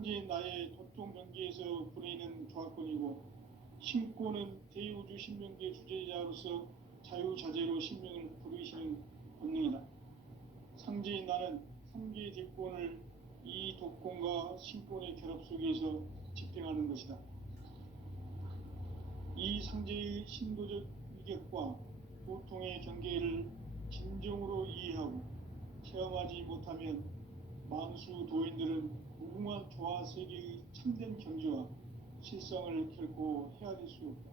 상제인 나의 도통 경계에서 보내는 조합권이고, 신권은 대우주 신명계 주제자로서 자유자재로 신명을 부르시는 권능이다. 상제인 나는 3개의 대권을 이 독권과 신권의 결합 속에서 집행하는 것이다. 이 상제의 신도적 위격과 도통의 경계를 진정으로 이해하고 체험하지 못하면 만수 도인들은 무궁한 조화 세계의 참된 경지와 실성을 결코 헤아릴 수 없다.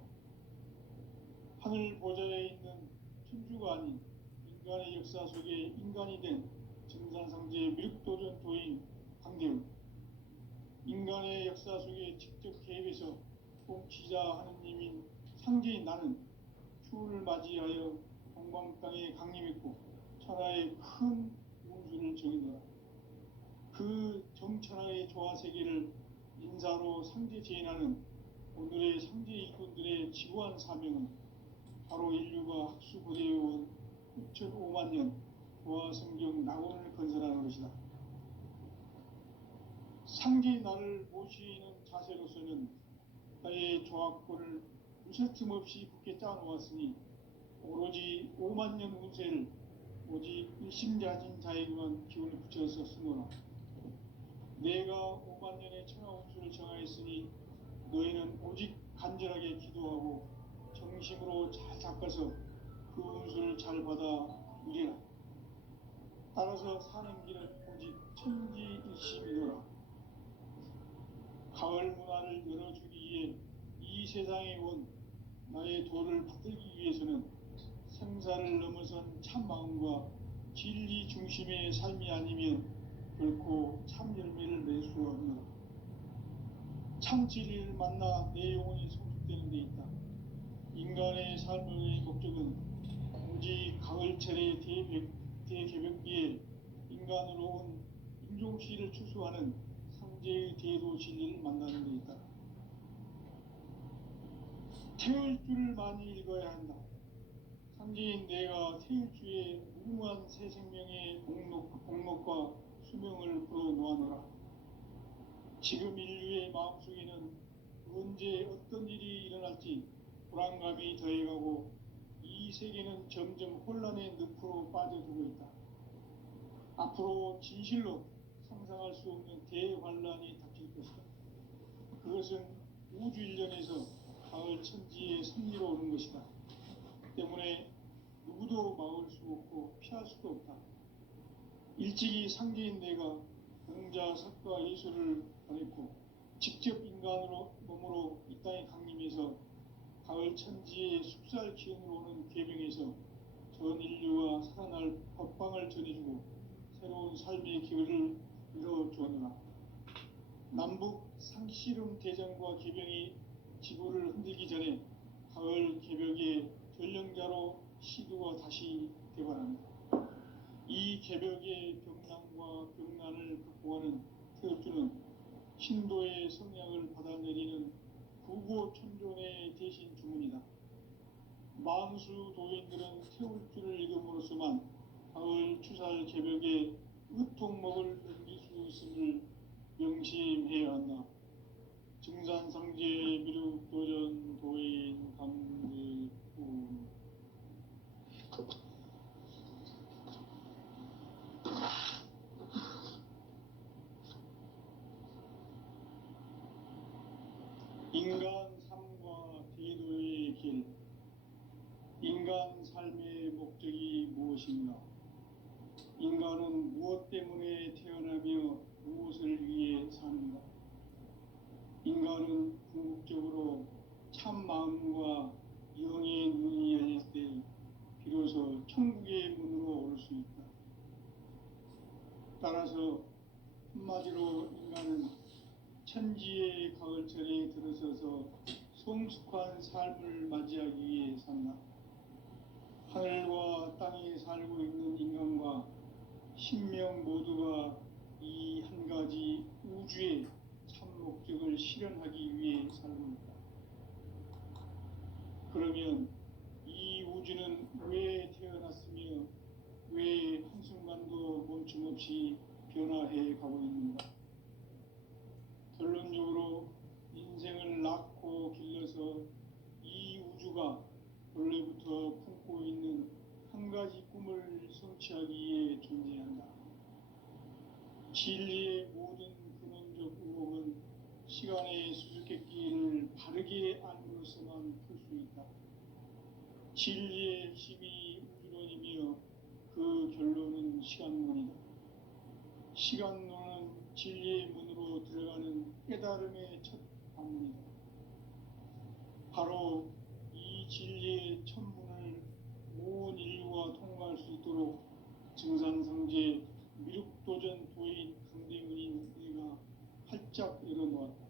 하늘 보좌에 있는 천주가 아닌 인간의 역사 속에 인간이 된 증산상제의 미륵도전 도인 강대우, 인간의 역사 속에 직접 개입해서 통치자 하느님인 상제인 나는 추운을 맞이하여 동방 땅에 강림했고 천하의 큰 운수를 정의노라. 그 정천하의 조화세계를 인사로 상제 제인하는 오늘의 상제 일꾼들의 지구한 사명은 바로 인류가 학수고대해온 6,500만 년 조화성경 낙원을 건설하는 것이다. 상제의 나를 모시는 자세로서는 나의 조합권을 무쇠 틈 없이 굳게 짜놓았으니 오로지 5만 년 운세를 오직 일심자진 자에게만 기운을 붙여서 쓰노라. 내가 5만 년의 천하 운수를 정하였으니 너희는 오직 간절하게 기도하고 정심으로 잘 닦아서 그 운수를 잘 받아 누리라. 따라서 사는 길은 오직 천지일심이노라. 가을 문화를 열어주기 위해 이 세상에 온 나의 도를 받들기 위해서는 생사를 넘어선 참 마음과 진리 중심의 삶이 아니면 결코 참 열매를 낼 수 없노라. 참 진리를 만나 내 영혼이 성숙되는 데 있다. 인간의 삶의 목적은 오직 가을철의 대개벽기에 인간으로 온 인종시를 추수하는 상제의 대도 진리를 만나는 데 있다. 태일주를 많이 읽어야 한다. 상제인 내가 태일주의 무궁한 새 생명의 공록과 수명을 불어놓아노라. 지금 인류의 마음속에는 언제 어떤 일이 일어날지 불안감이 더해가고 이 세계는 점점 혼란의 늪으로 빠져들고 있다. 앞으로 진실로 상상할 수 없는 대환란이 닥칠 것이다. 그것은 우주 일련에서 가을 천지의 섭리로 오는 것이다. 때문에 누구도 막을 수 없고 피할 수도 없다. 일찍이 상제인 내가 공자, 석가, 예수를 보냈고 직접 인간으로 몸으로 이 땅에 강림해서 가을 천지의 숙살 기운으로 오는 계명에서 전 인류와 살아날 법방을 전해주고 새로운 삶의 기회를 이뤄주었노라. 남북 상씨름 대전과 개병이 지구를 흔들기 전에 가을 개벽의 전령자로 시두가 다시 되관합니다. 이 개벽의 병난과 병난을 극복하는 태엽주는 신도의 성향을 받아내리는 구고천존의 대신 주문이다. 만수 도인들은 태울주를 읽음으로써만 가을 추살 개벽에 의통목을 넘길 수 있음을 명심해야 한다. 증산상제 미륵도전 도인 강제구 인간 삶과 대도의 길. 인간 삶의 목적이 무엇인가? 인간은 무엇 때문에 태어나며 무엇을 위해 사는가? 인간은 궁극적으로 참 마음과 영의 눈이 열릴 때 비로소 천국의 문으로 올 수 있다. 따라서 한마디로 인간은 천지의 가을철에 들어서서 성숙한 삶을 맞이하기 위해 산다. 하늘과 땅에 살고 있는 인간과 신명 모두가 이 한 가지 우주의 참 목적을 실현하기 위해 살고 있다. 그러면 이 우주는 왜 태어났으며 왜 한순간도 멈춤없이 변화해 가고 있는가? 결론적으로 인생을 낳고 길러서 이 우주가 원래부터 품고 있는 한 가지 꿈을 성취하기 위해 존재한다. 진리의 모든 근원적 의혹은 시간의 수수께끼를 바르게 알므로서만 풀 수 있다. 진리의 핵심이 우주론이며 그 결론은 시간론이다. 시간론은 진리의 문으로 들어가는 깨달음의 첫 방문이다. 바로 이 진리의 첫 문을 온 인류가 통과할 수 있도록 증산성제 미륵도전 도인 강대문인 내가 활짝 열어놓았다.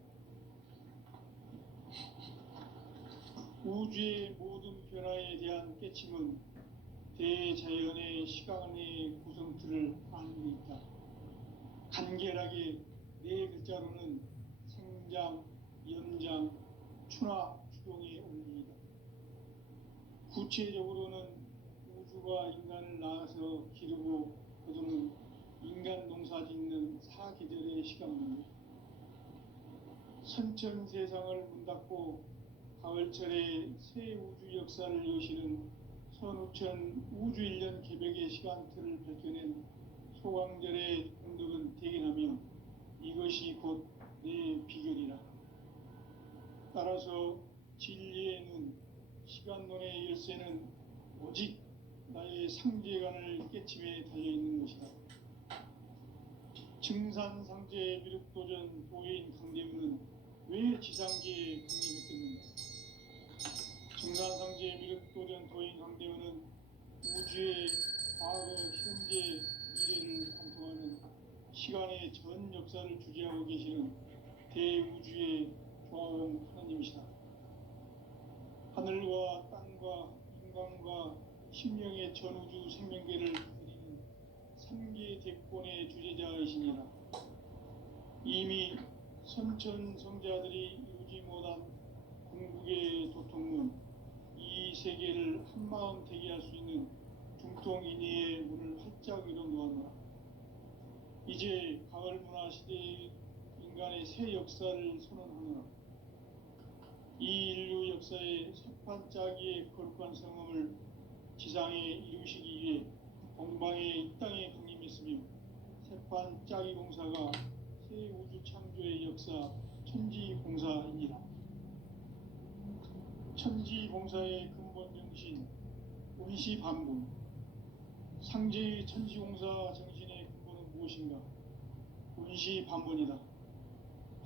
우주의 모든 변화에 대한 깨침은 대자연의 시간의 구성틀을 안고 있다. 간결하게 네 글자로는 생장, 연장, 추나 추동의 원리이다. 구체적으로는 우주가 인간을 낳아서 기르고 거두는 인간 농사짓는 사계절의 시간문이다. 선천세상을 문닫고 가을철에 새 우주 역사를 여시는 선우천 우주일년 개벽의 시간틀을 밝혀낸 소강절의 공덕은 대견하며 이것이 곧 내 비결이라. 따라서 진리의 눈, 시간론의 열쇠는 오직 나의 상제관을 깨침에 달려있는 것이다. 증산상제 미륵도전 도인 강대문은 왜 지상계에 강림했겠는가? 증산상제 미륵도전 도인 강대문은 우주의 과거, 현재, 미래를 관통하는 시간의 전 역사를 주재하고 계시는 대우주의 조화원 하나님이시다. 하늘과 땅과 인간과 심령의 전우주 생명계를 다스리는 삼계 대권의 주재자이시니라. 이미 선천성자들이 이루지 못한 궁극의 도통문, 이 세계를 한마음 되게 할 수 있는 중통인의의 문을 활짝 열어놓았노라. 이제 가을 문화 시대의 인간의 새 역사를 선언하노라. 이 인류 역사의 새판짜기의 거룩한 성음을 지상에 이루시기 위해 동방의 이 땅에 강림했으며 새판짜기 공사가 새 우주 창조의 역사 천지공사이니라. 천지공사의 근본 정신 운시반분. 상제의 천지공사 정신의 근본은 무엇인가? 운시반분이다.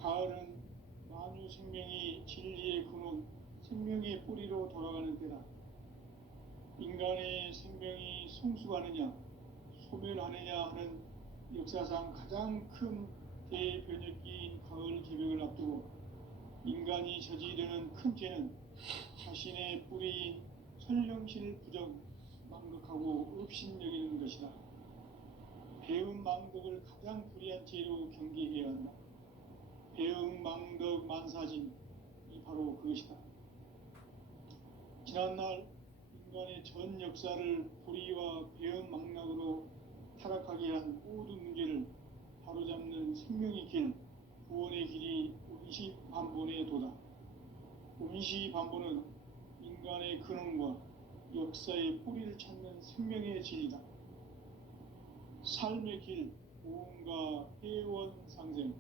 가을은 만유 생명이 진리의 근원, 생명의 뿌리로 돌아가는 때다. 인간의 생명이 성숙하느냐, 소멸하느냐 하는 역사상 가장 큰 대변혁기인 가을 개벽을 앞두고 인간이 저지르는 큰 죄는 자신의 뿌리인 설령신을 부정, 망극하고 업신여기는 것이다. 배음 망덕을 가장 불의한 죄로 경계해야 한다. 배음 망덕 만사진이 바로 그것이다. 지난날 인간의 전 역사를 불의와 배음 망락으로 타락하게 한 모든 문제를 바로잡는 생명의 길, 구원의 길이 운시반본의 도다. 운시반본은 인간의 근원과 역사의 뿌리를 찾는 생명의 진리다. 삶의 길, 무언가 회원 상생.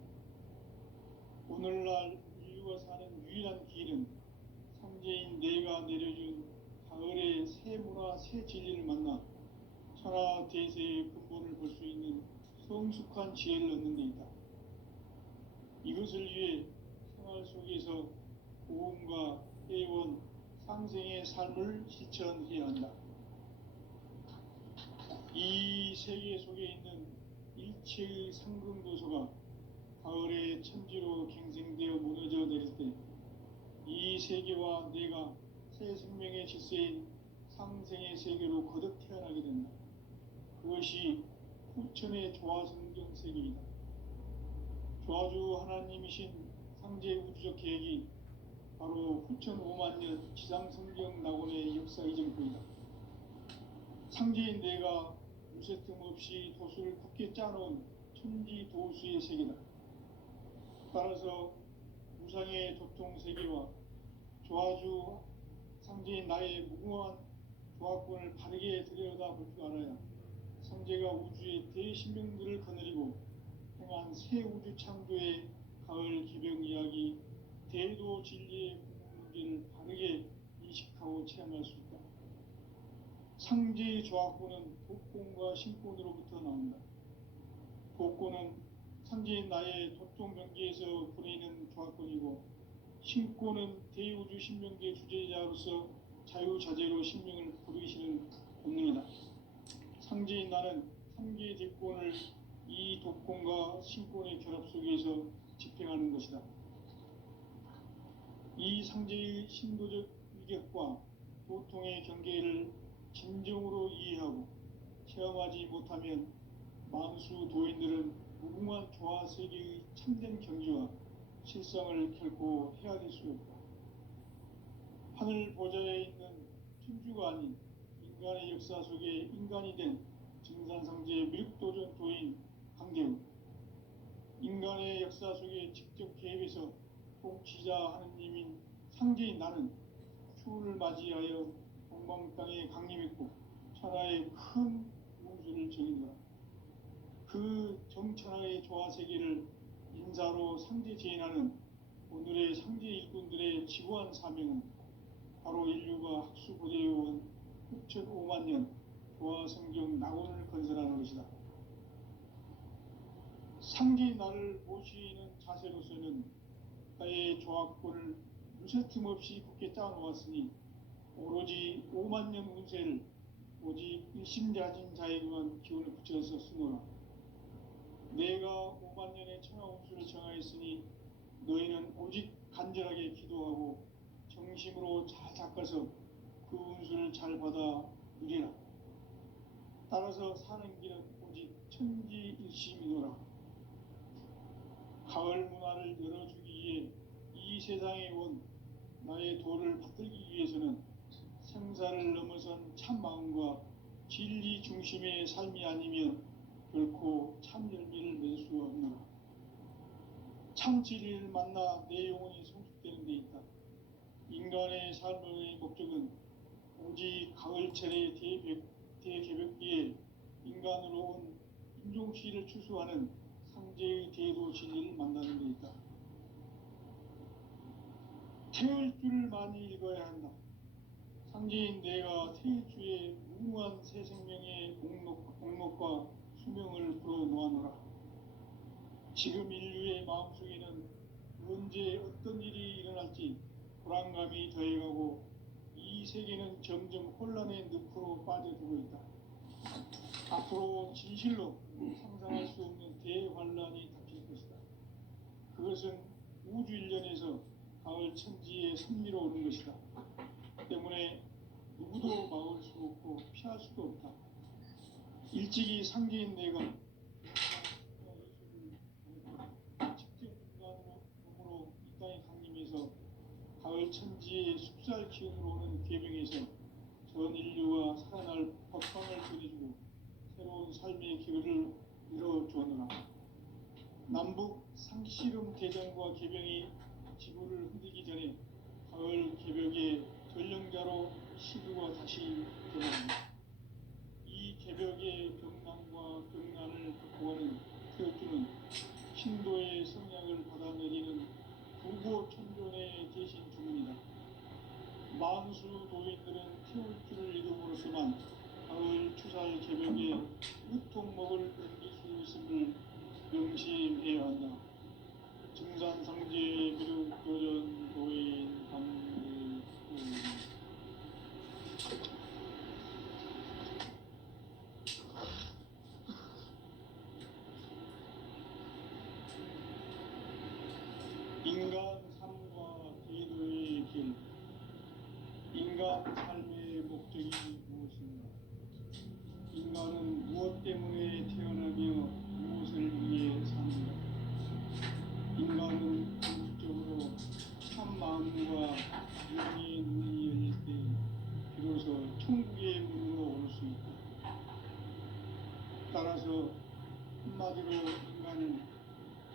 오늘날 인류가 사는 유일한 길은 상제인 내가 내려준 가을의 새 문화, 새 진리를 만나 천하 대세의 근본을 볼 수 있는 성숙한 지혜를 얻는 데 있다. 이것을 위해 생활 속에서 고음과 회원, 상생의 삶을 실천해야 한다. 이 세계 속에 있는 일체의 상승도소가 가을의 천지로 갱생되어 무너져 내릴 때 이 세계와 내가 새 생명의 질서인 상생의 세계로 거듭 태어나게 된다. 그것이 후천의 조화성경 세계이다. 조화주 하나님이신 상제 우주적 계획이 바로 후천 5만년 지상성경 낙원의 역사 이정표이다. 상제인 내가 무쇠 틈 없이 도수를 굳게 짜놓은 천지도수의 세계다. 따라서 우상의 도통 세계와 조화주 상제인 나의 무궁한 조합권을 바르게 들여다볼 줄 알아야 성제가 우주의 대신명들을 거느리고 행한 새 우주 창조의 가을 기병 이야기 대도 진리의 문제를 바르게 인식하고 체험할 수 있다. 상제의 조합권은 복권과 신권으로부터 나온다. 복권은 상제인 나의 도통 경계에서 보내는 조합권이고 신권은 대우주 신명계 주제자로서 자유자재로 신명을 부르시는 본능이다. 상제인 나는 3개의 대권을 이 독권과 신권의 결합 속에서 집행하는 것이다. 이 상제의 신도적 위격과 도통의 경계를 진정으로 이해하고 체험하지 못하면 만수 도인들은 무궁한 조화 세계의 참된 경지와 실상을 결코 헤아릴 수 없다. 하늘 보좌에 있는 천주가 아닌 인간의 역사 속에 인간이 된 증산상제 밀도전 도인 강대우, 인간의 역사 속에 직접 개입해서 통치자 하느님인 상제인 나는 추운을 맞이하여 동방 땅에 강림했고 천하의 큰 운수를 정인노라. 그 정천하의 조화세계를 인사로 상제 제인하는 오늘의 상제 일꾼들의 지구한 사명은 바로 인류가 학수고대해온 6,5만 년 조화성경 낙원을 건설하는 것이다. 상제의 나를 모시는 자세로서는 나의 조합권을 무쇠틈 없이 굳게 짜놓았으니 오로지 5만 년 운세를 오직 일심자진 자에게만 기운을 붙여서 쓰노라. 내가 5만 년의 천하 운수를 정하였으니 너희는 오직 간절하게 기도하고 정심으로 잘 닦아서 그 운수를 잘 받아 누리라. 따라서 사는 길은 오직 천지일심이노라. 가을 문화를 열어주기 위해 이 세상에 온 나의 도를 받들기 위해서는 생사를 넘어선 참 마음과 진리 중심의 삶이 아니면 결코 참 열매를 맺을 수 없노라. 참 진리를 만나 내 영혼이 성숙되는 데 있다. 인간의 삶의 목적은 오직 가을철의 대개벽기에 인간으로 온 인종시를 추수하는 상제의 대도 진리를 만나는 데 있다. 태을 줄을 많이 읽어야 한다. 상제인 내가 태일주의 무궁한 새 생명의 공목과 수명을 불어놓아노라. 지금 인류의 마음속에는 언제 어떤 일이 일어날지 불안감이 더해가고 이 세계는 점점 혼란의 늪으로 빠져들고 있다. 앞으로 진실로 상상할 수 없는 대환란이 닥칠 것이다. 그것은 우주 일련에서 가을 천지의 섭리로 오는 것이다. 때문에 누구도 막을 수 없고 피할 수도 없다. 일찍이 상제인 내가 직접 인간으로 이 땅에 강림해서 가을 천지의 숲살 기운으로 오는 계명에서 전 인류가 살아날 법방을 전해주고 새로운 삶의 기회를 이뤄주었노라. 남북 상씨름 대전과 계병이 지구를 흔들기 전에 가을 개벽의 전령자로 시구가 다시 돌아옵니다. 이 개벽의 경남과 경난을 극복하는 태어주는 신도의 성량을 받아내리는 부고 천존의 대신 주문이다. 만수 도인들은 태울주를 이름으로서만 가을 추살 개벽에 으통목을 넘길 수 있음을 명심해야 한다. 증산상제 비륵도전 도인 강대우. 인간 삶과 제도의 길. 인간 삶의 목적이 무엇인가? 인간은 무엇 때문에 태어나며 무엇을 위해 사는가? 인간은 본질적으로 참 마음과 영의 눈이 열릴 때 비로소 천국의 문으로 올 수 있다. 따라서 한마디로 인간은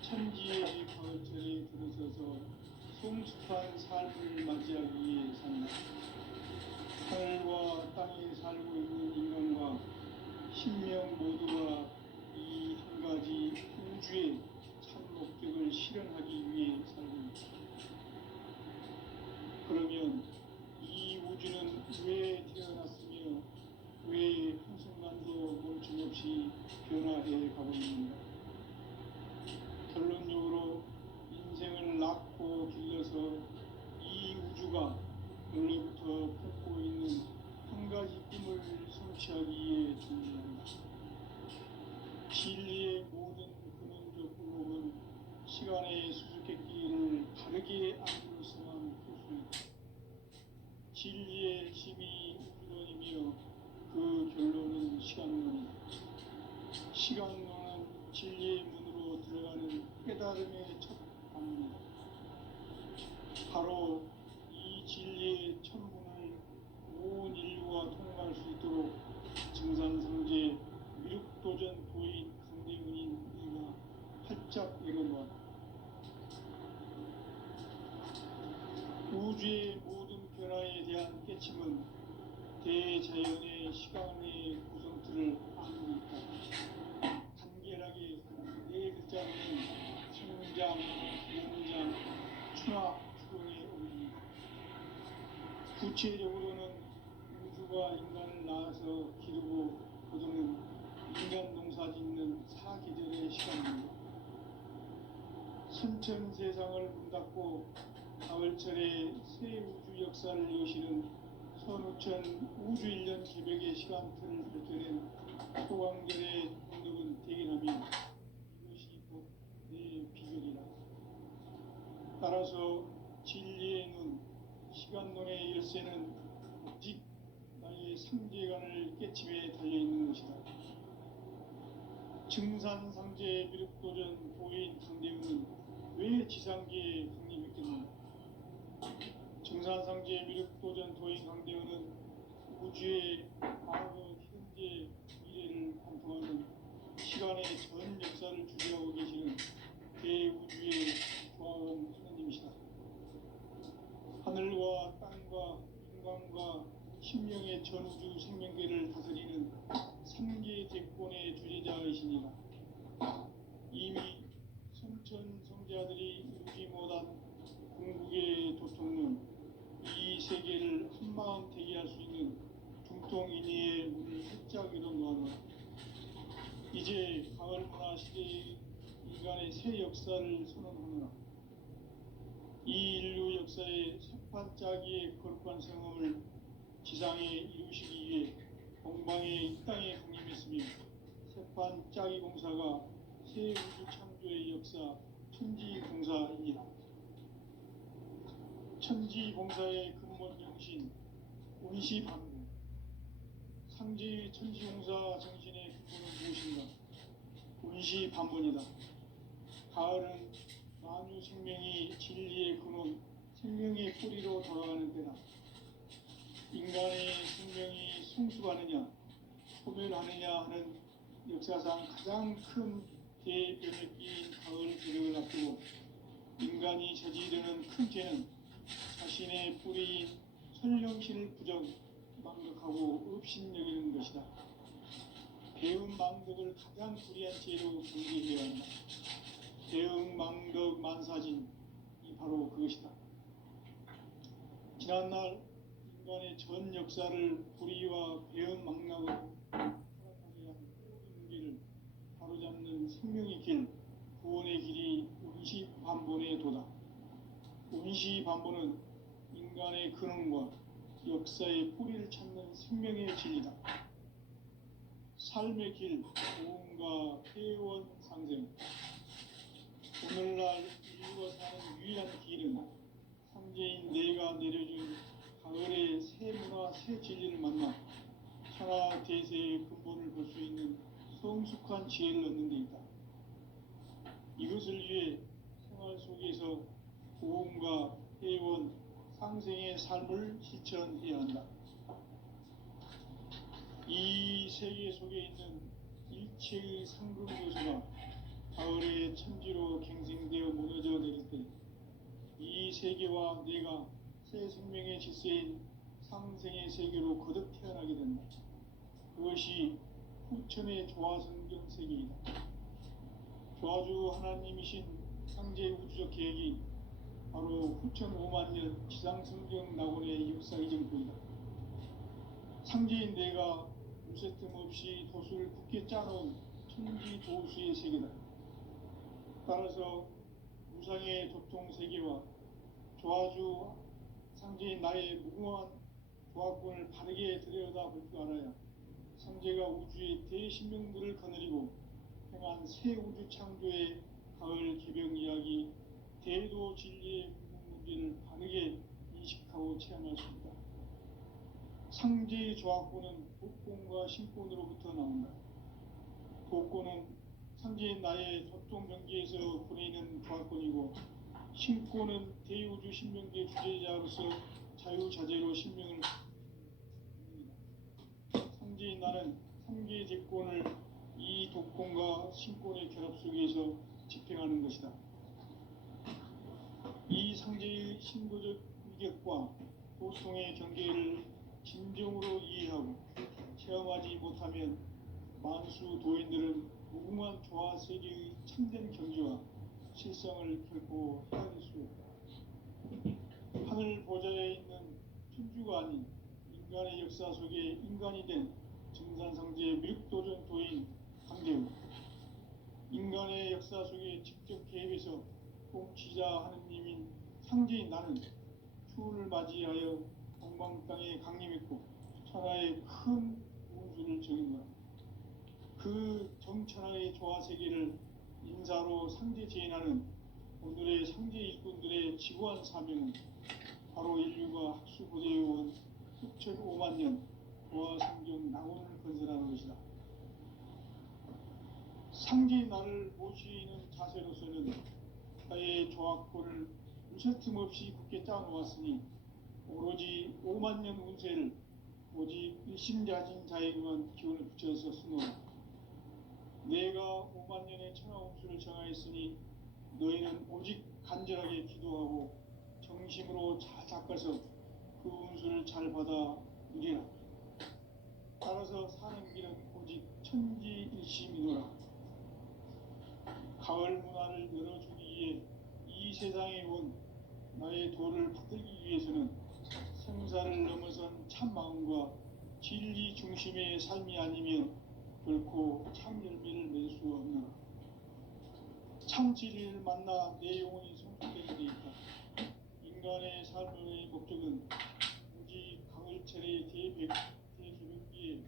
천지의 가을철에 들어서서 성숙한 삶을 맞이하기 위해 산다. 하늘과 땅에 살고 있는 인간과 신명 모두가 이 한 가지 우주의 참 목적을 실현하기 위해 살고 있다. 그러면 이 우주는 왜 태어났으며 왜 한순간도 멈춤없이 변화해 가고 있는가? 결론적으로 인생을 낳고 길러서 이 우주가 원래부터 품고 있는 한 가지 꿈을 성취하기 위해 준비한다. 진리의 모든 근원적 의혹은 시간의 수수께끼를 다르게 안으로서만 풀 수 있다. 진리의 핵심이 우주론이며 그 결론은 시간론이다. 시간론은 진리의 문으로 들어가는 깨달음의 첫 방문이다. 바로 이 진리의 천문을 온 인류가 통과할 수 있도록 증산상제 미륵도전 도인 강대문인 내가 활짝 열어놓았다. 우주의 모든 변화에 대한 깨침은 대자연의 시간의 구성틀을 안고 있다. 간결하게 네 글자는 성장, 연장, 추락, 추동의 원리입니다. 구체적으로는 우주가 인간을 낳아서 기르고 거두는 인간 농사 짓는 사계절의 시간입니다. 선천 세상을 문 닫고 가을철에 새 우주 역사를 여시는 선우천 우주 1년 개벽의 시간틀을 밝혀낸 소강절의 동력은 대견하며 이것이 곧 내 비결이라. 따라서 진리의 눈, 시간론의 열쇠는 오직 나의 상제관을 깨침에 달려있는 것이다. 증산상제 미륵도전 도인 강대문은 왜 지상계에 확립했겠는가? 증산상제 미륵도전 도인 강대문은 우주의 과거, 현재, 미래를 관통하는 시간의 전 역사를 주재하고 계시는 대우주의 조화원 하나님이시다. 하늘과 땅과 인간과 신명의 전우주 생명계를 다스리는 3계 대권의 주재자이시니라. 이미 성천 성자들이 이루지 못한 궁극의 도통론, 이 세계를 한마음 되게 할 수 있는 중통인의의 문을 활짝 열어놓았노라. 이제 가을 문화 시대의 인간의 새 역사를 선언하노라. 이 인류 역사의 세판짜기의 거룩한 성험을 지상에 이루시기 위해 동방의 이 땅에 강림했으며 세판짜기 공사가 새 우주 창조의 역사 천지공사입니다. 천지공사의 근본 정신 운시반부. 상제의 천지공사 정신의 근본은 무엇인가? 운시반본이다. 가을은 만유 생명이 진리의 근원, 생명의 뿌리로 돌아가는 때다. 인간의 생명이 성숙하느냐, 소멸하느냐 하는 역사상 가장 큰 대변을 끼인 가을 개력을 앞두고 인간이 저지르는 큰 죄는 자신의 뿌리인 선령신을 망각하고 업신여기는 것이다. 배운 망덕을 가장 불의한 죄로 경계해야 한다. 대응 망덕 만사진, 이 바로 그것이다. 지난날 인간의 전 역사를 불의와 배은 망락으로 타락하게 한 모든 길을 바로잡는 생명의 길, 구원의 길이 운시반본의 도다. 운시반본은 인간의 근원과 역사의 뿌리를 찾는 생명의 진리다. 삶의 길, 고음과 회원 상생. 오늘날 인류가 사는 유일한 길은 상제인 내가 내려준 가을의 새 문화, 새 진리를 만나 천하 대세의 근본을 볼 수 있는 성숙한 지혜를 얻는 데 있다. 이것을 위해 생활 속에서 고음과 회원, 상생의 삶을 실천해야 한다. 이 세계 속에 있는 일체의 상급 요소가 가을의 천지로 갱생 세계와 내가 새 생명의 질서인 상생의 세계로 거듭 태어나게 된다. 그것이 후천의 조화성경 세계이다. 조화주 하나님이신 상제 우주적 계획이 바로 후천 5만 년 지상성경 낙원의 역사의 정토이다. 상제인 내가 무쇠 틈 없이 도수를 굳게 짜놓은 천지 도수의 세계다. 따라서 무상의 도통 세계와 조화주 상제인 나의 무궁한 조화권을 바르게 들여다볼 줄 알아야 상제가 우주의 대신명들을 거느리고 행한 새 우주 창조의 가을 개병 이야기 대도 진리의 문제를 바르게 인식하고 체험할 수 있다. 상제의 조화권은 독권과 신권으로부터 나온다. 독권은 상제인 나의 도통 경계에서 보내는 조화권이고, 신권은 대우주 신명계 주제자로서 자유자재로 신명을 상제인 나는 상계의 제권을 이 독권과 신권의 결합 속에서 집행하는 것이다. 이 상제의 신도적 위격과 도통의 경계를 진정으로 이해하고 체험하지 못하면 만수 도인들은 무궁한 조화 세계의 참된 경지와 실성을 결코 헤아릴 수 없다. 하늘 보좌에 있는 천주가 아닌 인간의 역사 속에 인간이 된 증산상제의 밀도전 도인 강대우, 인간의 역사 속에 직접 개입해서 통치자 하느님인 상제인 나는 추운을 맞이하여 동방 땅에 강림했고 천하의 큰 운수를 정인다. 그 정천하의 조화 세계를 인사로 상제 제인하는 오늘의 상제 일꾼들의 지구한 사명은 바로 인류가 학수고대에 온 후천 5만 년 조화 성경 낙원을 건설하는 것이다. 상제인 나를 모시는 자세로서는 나의 조화권을 무쇠 틈 없이 굳게 짜놓았으니 오로지 5만 년 운세를 오직 일심자진 자에게만 기운을 붙여서 쓰노라. 내가 5만 년의 천하 운수를 정하였으니 너희는 오직 간절하게 기도하고 정심으로 잘 닦아서 그 운수를 잘 받아 누리라. 따라서 사는 길은 오직 천지일심이노라. 가을 문화를 열어주기 위해 이 세상에 온 나의 도를 받들기 위해서는 생사를 넘어선 참 마음과 진리 중심의 삶이 아니면 결코 참 열매를 맺을 수 없노라. 참 진리를 만나 내 영혼이 성숙되는 데 있다. 인간의 삶의 목적은 오직 가을철의 대개벽기에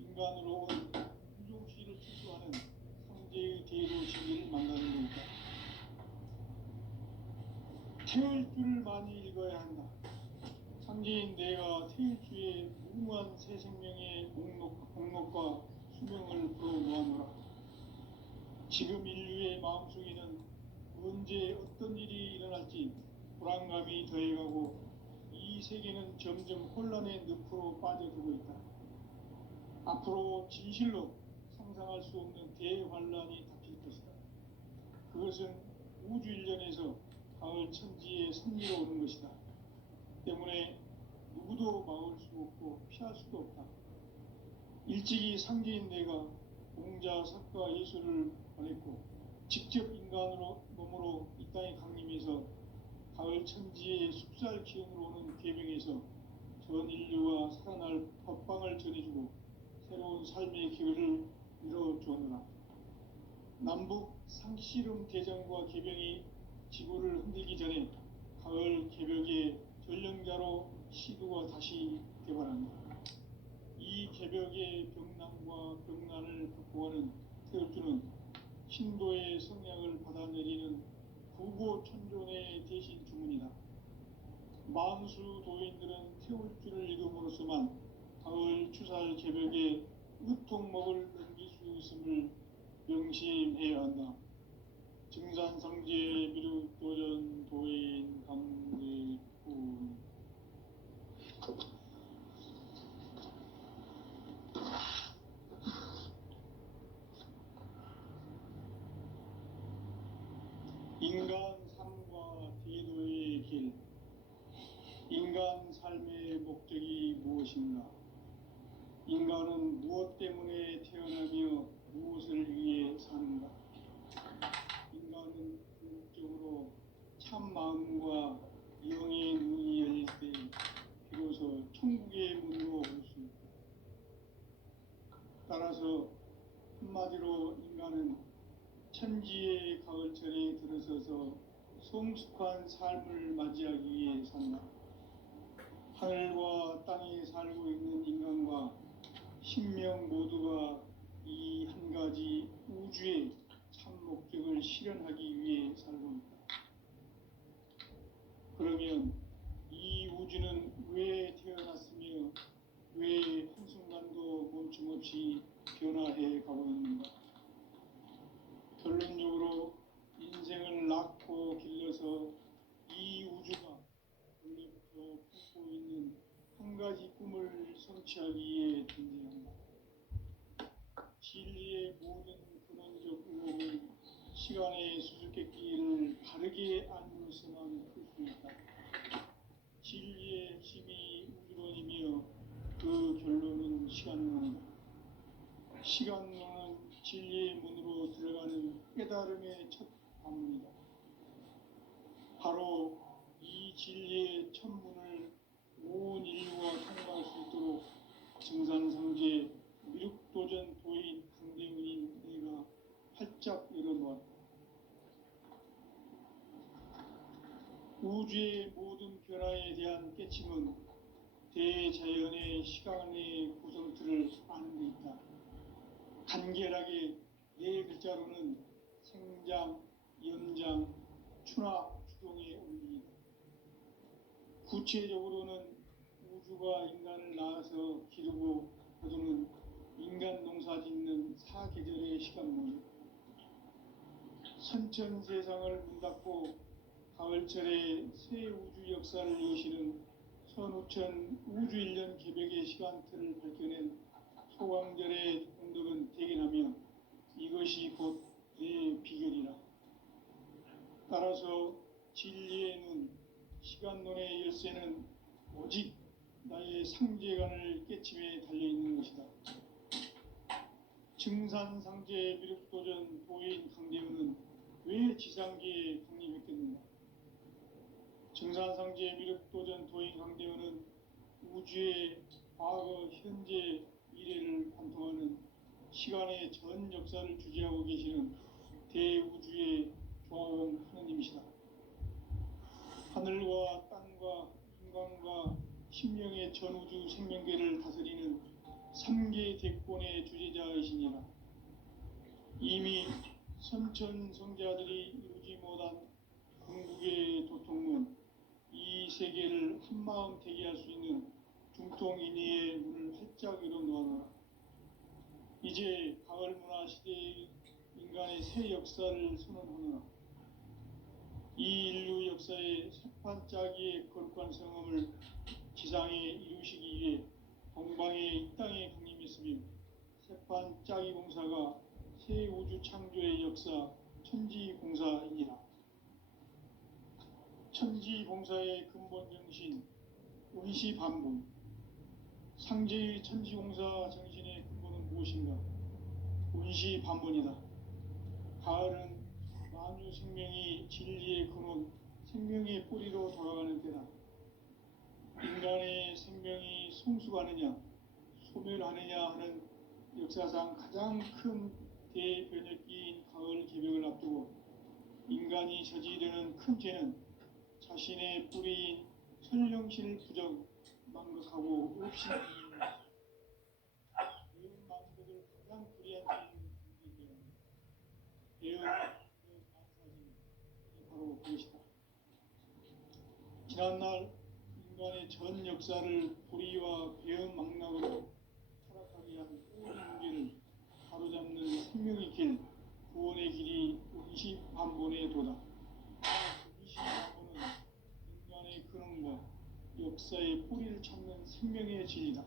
인간으로 온 유종시를 추수하는 상제의 대도 진리를 만나는 데 있다. 태울 줄을 많이 읽어야 한다. 상제인 내가 태일주의 무궁한 새 생명의 공록과 수명을 불어놓아노라. 지금 인류의 마음속에는 언제 어떤 일이 일어날지 불안감이 더해가고 이 세계는 점점 혼란의 늪으로 빠져들고 있다. 앞으로 진실로 상상할 수 없는 대환란이 닥칠 것이다. 그것은 우주 일련에서 가을 천지의 섭리로 오는 것이다. 때문에 누구도 막을 수 없고 피할 수도 없다. 일찍이 상제인 내가 공자, 석가, 예수를 보냈고 직접 인간으로 몸으로 이 땅에 강림해서 가을 천지의 숲살 기운으로 오는 계명에서 전 인류와 살아날 법방을 전해주고 새로운 삶의 기회를 이뤄주었노라. 남북 상씨름 대전과 계병이 지구를 흔들기 전에 가을 개벽의 전령자로 시도가 다시 개발한다. 이 개벽의 병난과 병난을 극복하는 태울주는 신도의 성향을 받아내리는 구고천존의 대신 주문이다. 만수 도인들은 태울주를 읽음으로써만 가을 추살 개벽에 으통목을 넘길 수 있음을 명심해야 한다. 증산상제 미륵도전 도인 강대군. 인간 삶과 대도의 길. 인간 삶의 목적이 무엇인가? 인간은 무엇 때문에 태어나며 무엇을 위해 사는가? 인간은 궁극적으로 참 마음과 영의 문이 열릴 때 비로소 천국의 문으로 올 수 있다. 따라서 한마디로 인간은 천지의 가을철에 들어서서 성숙한 삶을 맞이하기 위해 산다. 하늘과 땅에 살고 있는 인간과 신명 모두가 이 한 가지 우주의 참 목적을 실현하기 위해 살고 있다. 그러면 이 우주는 왜 태어났으며 왜 한순간도 멈춤없이 변화해 가고 있는가? 결론적으로 인생을 낳고 길러서 이 우주가 원래부터 품고 있는 한 가지 꿈을 성취하기 위해 존재한다. 진리의 모든 근원적 의혹은 시간의 수수께끼를 바르게 알면서만 풀 수 있다. 진리의 핵심이 우주론이며 그 결론은 시간론이다. 시간론은 진리의 문으로 들어가는 깨달음의 첫 관문이다. 바로 이 진리의 첫 문을 온 인류가 통과할 수 있도록 증산상제 미륵도전 도인 강대훈인 내가 활짝 열어놓았다. 우주의 모든 변화에 대한 깨침은 대자연의 시간의 구성틀을 아는 데 있다. 간결하게 네 글자로는 생장, 연장, 추락, 추동의 원리이다. 구체적으로는 우주가 인간을 낳아서 기르고 거두는 인간 농사 짓는 사계절의 시간론이다. 선천 세상을 문 닫고 가을철에 새 우주 역사를 여시는 선우천 우주일년 개벽의 시간틀을 밝혀낸 소강절의 공덕은 대견하며 이것이 곧 내 비결이라. 따라서 진리의 눈, 시간론의 열쇠는 오직 나의 상제관을 깨침에 달려있는 것이다. 증산상제 미륵도전 도인 강대훈은 왜 지상계에 강림했겠는가? 증산상제 미륵도전 도인 강대훈은 우주의 과거, 현재, 미래를 관통하는 시간의 전 역사를 주재하고 계시는 대우주의 조화원 하느님이시다. 하늘과 땅과 인간과 신명의 전우주 생명계를 다스리는 3계 대권의 주재자이시니라. 이미 선천성자들이 이루지 못한 궁극의 도통문, 이 세계를 한마음 되게 할 수 있는 중통인의의 문을 활짝 열어놓아라. 이제 가을 문화 시대의 인간의 새 역사를 선언하노라. 이 인류 역사의 새판짜기의 거룩한 성험을 지상에 이루시기 위해 동방의 이 땅에 강림했으며 새판짜기 공사가 새 우주 창조의 역사 천지공사이니라. 천지공사의 근본 정신 운시반분. 상제의 천지공사 정신의 근본은 무엇인가? 운시반분이다. 가을은 만유 생명이 진리의 근원, 생명의 뿌리로 돌아가는 때다. 인간의 생명이 성숙하느냐, 소멸하느냐 하는 역사상 가장 큰 대변혁기인 가을 개벽을 앞두고 인간이 저지르는 큰 죄는 자신의 뿌리인 설령실 부정, 망극하고 없이입니다. 배운 망극을 가장 불이한 죄인 배운 만사진 바로 그것이다. 지난날 인간의 전 역사를 불의와 배은 망락으로 타락하게 한 모든 문제를 바로잡는 생명의 길, 구원의 길이 운시반본의 도다. 운시반본은 인간의 근원과 역사의 뿌리를 찾는 생명의 진리다.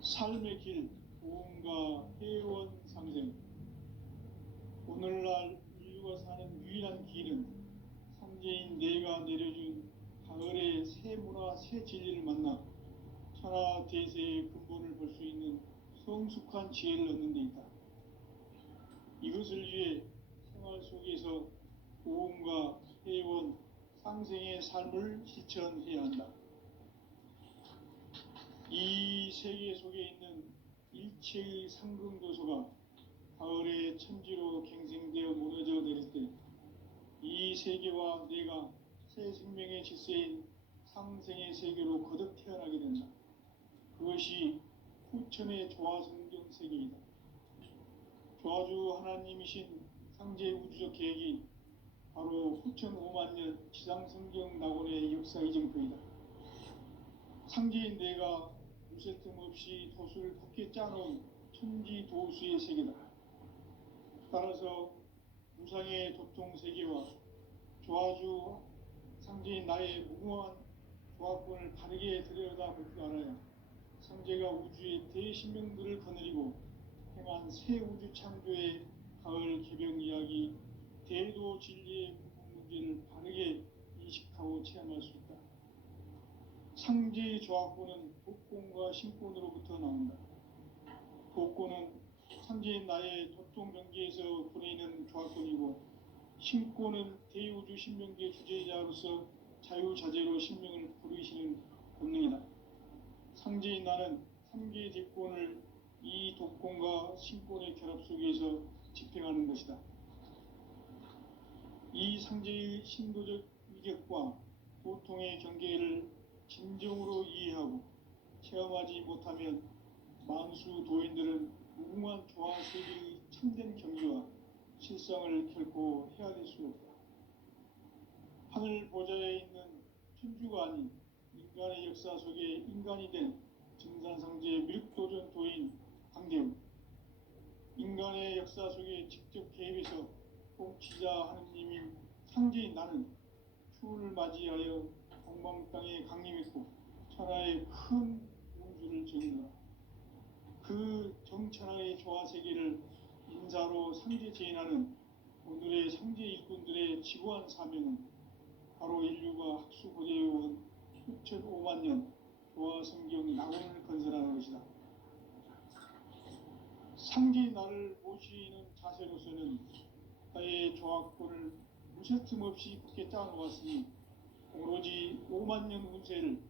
삶의 길, 보험과 회원 상생. 오늘날 인류가 사는 유일한 길은 상제인 내가 내려준 가을의 새 문화 새 진리를 만나 천하 대세의 근본을 볼 수 있는 성숙한 지혜를 얻는 데 있다. 이것을 위해 생활 속에서 고음과 회원, 상생의 삶을 실천해야 한다. 이 세계 속에 있는 일체의 상금도서가 가을의 천지로 갱생되어 무너져 내릴 때 이 세계와 내가 새 생명의 질서인 상생의 세계로 거듭 태어나게 된다. 그것이 후천의 조화성경 세계이다. 조화주 하나님이신 상제 우주적 계획이 바로 후천 5만 년 지상성경 낙원의 역사 이정표이다. 상제인 내가 무쇠 틈 없이 도수를 곱게 짜놓은 천지 도수의 세계다. 따라서 무상의 도통 세계와 조화주 상제인 나의 무궁한 조화권을 바르게 들여다볼 줄 알아야 상제가 우주의 대신명들을 거느리고 행한 새 우주 창조의 가을 개병 이야기, 대도 진리의 근본 문제를 바르게 인식하고 체험할 수 있다. 상제의 조화권은 복권과 신권으로부터 나온다. 복권은 상제인 나의 도통 경계에서 보내는 조화권이고, 신권은 대우주 신명계 주제자로서 자유자재로 신명을 부르시는 본능이다. 상제인 나는 3개의 대권을 이 독권과 신권의 결합 속에서 집행하는 것이다. 이 상제의 신도적 위격과 보통의 경계를 진정으로 이해하고 체험하지 못하면 만수 도인들은 무궁한 조화 세계의 참된 경지와 실상을 결코 헤아릴 수 없다. 하늘 보좌에 있는 천주가 아닌 인간의 역사 속에 인간이 된 증산상제의 밀도전 도인 강대우, 인간의 역사 속에 직접 개입해서 통치자 하느님인 상제인 나는 추운을 맞이하여 동방 땅에 강림했고 천하의 큰 운수를 정의하라. 그 정천하의 조화 세계를 인사로 상제 제인하는 오늘의 상제 일꾼들의 지구한 사명은 바로 인류가 학수고대해온 후천 5만 년 조화 성경 낙원을 건설하는 것이다. 상제인 나를 모시는 자세로서는 나의 조화권을 무쇠틈 없이 굳게 짜놓았으니 오로지 5만 년 운세를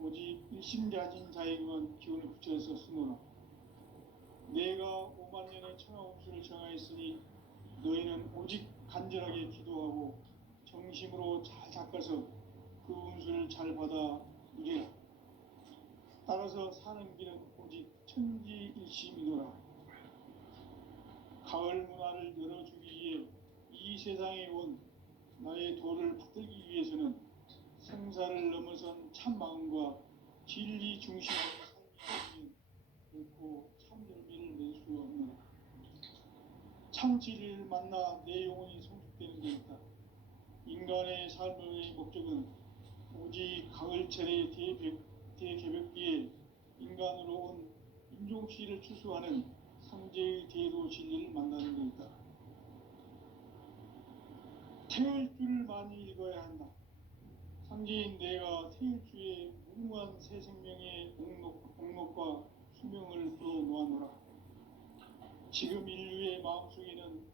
오직 일심자진 자에게만 기운을 붙여서 쓰노라. 내가 5만 년의 천하 운수를 정하였으니 너희는 오직 간절하게 기도하고 정심으로 잘 닦아서 그 운수를 잘 받아 누리라. 따라서 사는 길은 오직 천지일심이노라. 가을 문화를 열어주기 위해 이 세상에 온 나의 도를 받들기 위해서는 생사를 넘어선 참 마음과 진리 중심의 삶이 결코 참 열매를 낼 수 없노라. 참 진리를 만나 내 영혼이 성숙되는 데 있다. 인간의 삶의 목적은 오직 가을철의 대개벽기에 인간으로 온 인종씨를 추수하는 상제의 대도 진리를 만나는 데 있다. 태일주를 많이 읽어야 한다. 상제인 내가 태일주의 무궁한 새 생명의 목록과 수명을 풀어놓아노라. 지금 인류의 마음속에는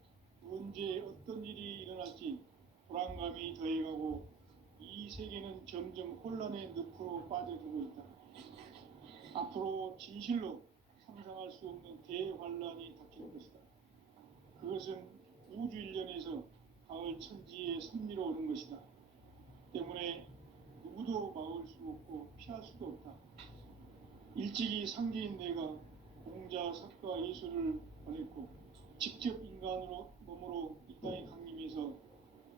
언제 어떤 일이 일어날지 불안감이 더해가고 이 세계는 점점 혼란의 늪으로 빠져들고 있다. 앞으로 진실로 상상할 수 없는 대환란이 닥칠 것이다. 그것은 우주 일련에서 가을 천지의 섭리로 오는 것이다. 때문에 누구도 막을 수 없고 피할 수도 없다. 일찍이 상제인 내가 공자, 석가, 예수를 보냈고 직접 인간으로 몸으로 이 땅에 강림해서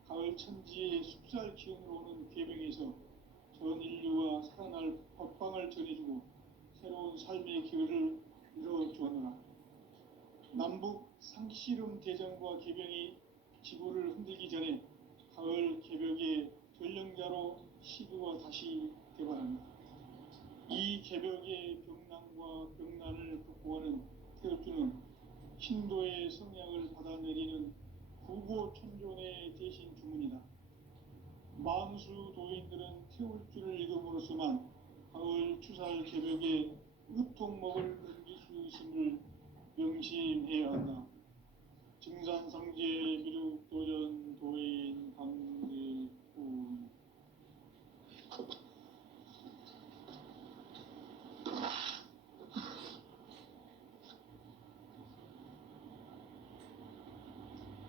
가을 천지의 숲살 기운으로 오는 계명에서 전 인류와 살아날 법방을 전해주고 새로운 삶의 기회를 이뤄주었노라. 남북 상씨름 대전과 계병이 지구를 흔들기 전에 가을 개벽의 전령자로 시드가 다시 개발한다. 이 개벽의 병난과 병난을 극복하는 태엽주는 신도의 성향을 받아내리는 구고 천존의 대신 주문이다. 만수 도인들은 태울 줄을 읽음으로써만 가을 추살 개벽에 으통목을 넘길 수 있음을 명심해야 한다. 증산상제 미륵도전 도인 강대훈.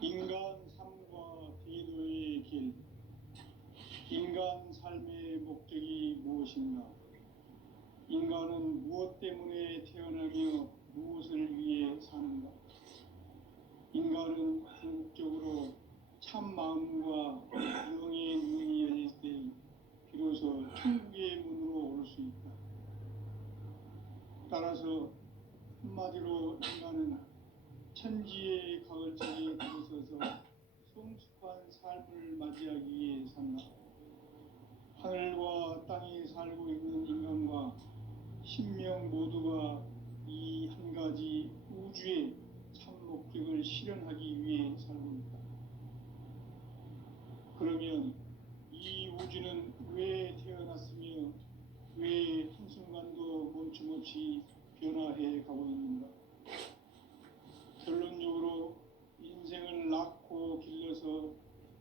인간 삶과 대도의 길. 인간 삶의 목적이 무엇인가? 인간은 무엇 때문에 태어나며 무엇을 위해 사는가? 인간은 궁극적으로 참 마음과 영의 문이 열릴 때 비로소 천국의 문으로 올 수 있다. 따라서 한마디로 인간은 천지의 가을철에 들어서서 성숙한 삶을 맞이하기 위해 산다. 하늘과 땅에 살고 있는 인간과 신명 모두가 이 한 가지 우주의 참 목적을 실현하기 위해 살고 있다. 그러면 이 우주는 왜 태어났으며 왜 한순간도 멈춤없이 변화해 가고 있는가? 결론적으로 인생을 낳고 길러서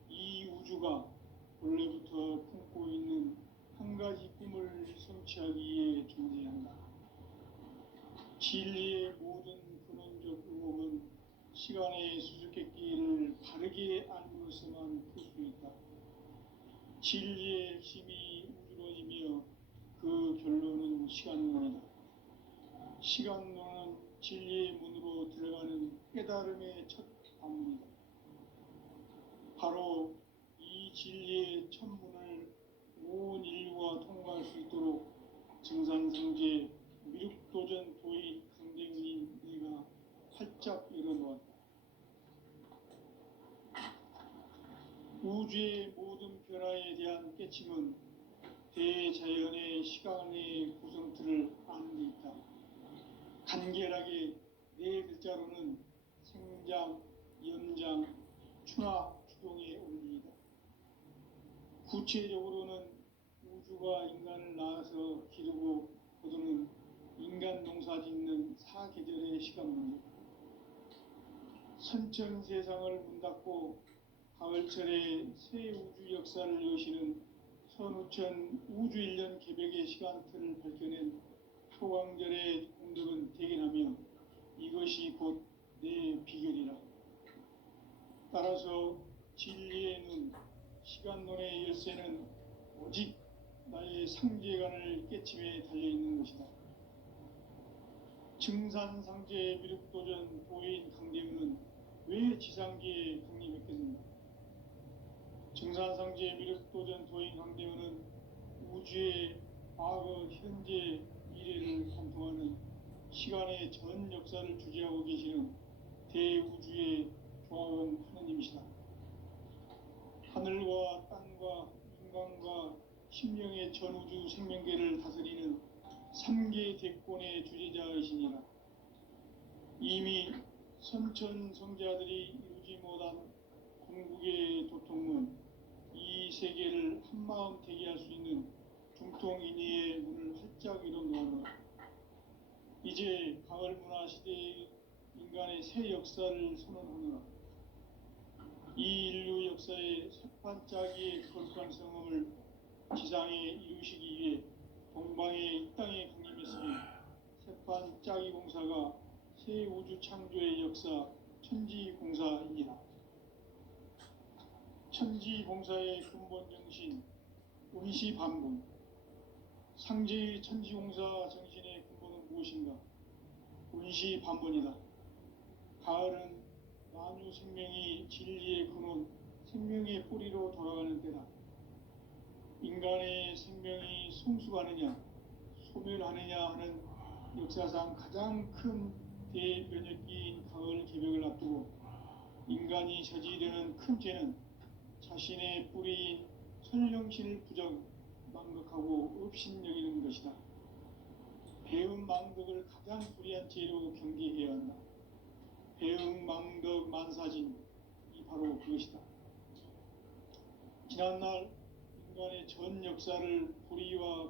이 우주가 원래부터 품고 있는 한 가지 꿈을 성취하기 위해 존재한다. 진리의 모든 근원적 의혹은 시간의 수수께끼를 바르게 알므로서만 풀 수 있다. 진리의 핵심이 우주론이며 그 결론은 시간론이다. 시간론은 진리의 문으로 들어가는 깨달음의 첫 방문이다. 바로 이 진리의 첫 문을 온 인류가 통과할 수 있도록 증산성제 미륵도전 도인 강대훈인 내가 활짝 열어놓았다. 우주의 모든 변화에 대한 깨침은 대자연의 시간의 구성틀을 아는 데 있다. 간결하게 네 글자로는 생장, 연장, 추나 추동의 원리이다. 구체적으로는 우주가 인간을 낳아서 기르고 거두는 인간 농사 짓는 사계절의 시간문이다. 선천 세상을 문 닫고 가을철에 새 우주 역사를 여시는 선우천 우주일년 개벽의 시간틀을 밝혀낸 초광절의 공덕은 대견하며 이것이 곧 내 비결이라. 따라서 진리의 눈, 시간론의 열쇠는 오직 나의 상제관을 깨침에 달려있는 것이다. 증산상제 미륵도전 도인 강대훈은 왜 지상계에 강림했겠는가? 증산상제 미륵도전 도인 강대훈은 우주의 과거, 현재, 미래를 관통하는 시간의 전 역사를 주재하고 계시는 대우주의 조화원 하느님이시다. 하늘과 땅과 인간과 심령의 전우주 생명계를 다스리는 3계 대권의 주재자이시니라. 이미 선천성자들이 이루지 못한 궁극의 도통은 이 세계를 한마음 되게 할 수 있는 중통인의의 문을 활짝 열어놓으라. 이제 가을 문화 시대의 인간의 새 역사를 선언하노라. 이 인류 역사의 새판짜기의 거룩한 성험을 지상에 이루시기 위해 동방의 이 땅에 강림했으며 새판짜기 공사가 새 우주 창조의 역사 천지공사이니라. 천지공사의 근본 정신 운시반분. 상제의 천지공사 정신의 근본은 무엇인가? 운시반분이다. 가을은 만유 생명이 진리의 근원, 생명의 뿌리로 돌아가는 때다. 인간의 생명이 성숙하느냐, 소멸하느냐 하는 역사상 가장 큰 대변혁기인 가을 개벽을 앞두고 인간이 저지르는 큰 죄는 자신의 뿌리인 설령신을 망각하고 업신여기는 것이다. 배음 망덕을 가장 불의한 죄로 경계해야 한다. 배음 망덕 만사진, 이 바로 그것이다. 지난날 인간의 전 역사를 불의와